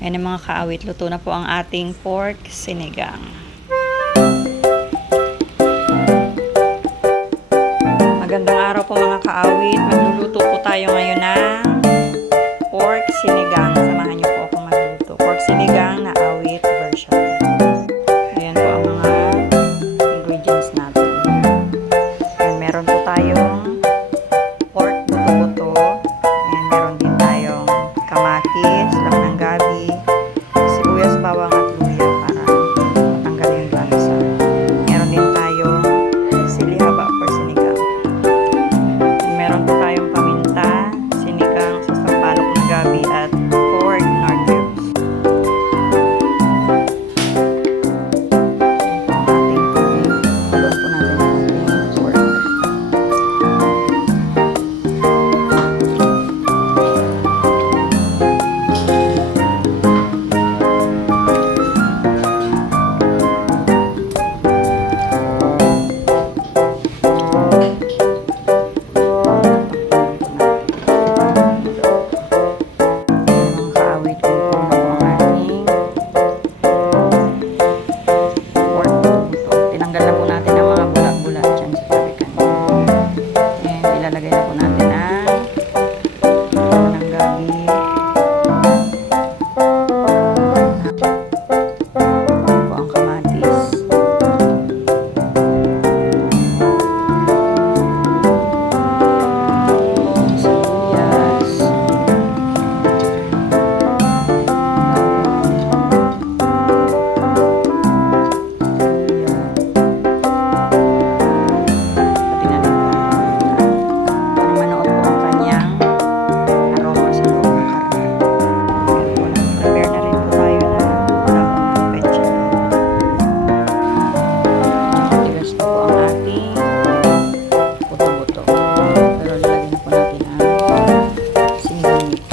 Ayan ang mga kaawit. Luto na po ang ating pork sinigang. Magandang araw po mga kaawit. Magluluto po tayo ngayon ng pork sinigang. Samahan niyo po akong magluto. Pork sinigang na awit version. Ayan po ang mga ingredients natin. Ayan, meron po tayong pork buto-buto. Ayan, meron din tayong kamatis, lang ng gabi, sibuyas, bawang at luya para matanggal yung lansa. Meron din tayong sili haba for sinigang. Meron po tayong paminta, sinigang sa sampalok na gabi at pork nor cubes. Ating tubig. Haluan po natin ang ating pork. Tinanggal na po natin ang mga bula-bula dyan sa tabikan. And ilalagay na po natin ang gabi. Ayan po ang kamatis. Sibuyas. Pero lalagyan po natin ang sinigang mix.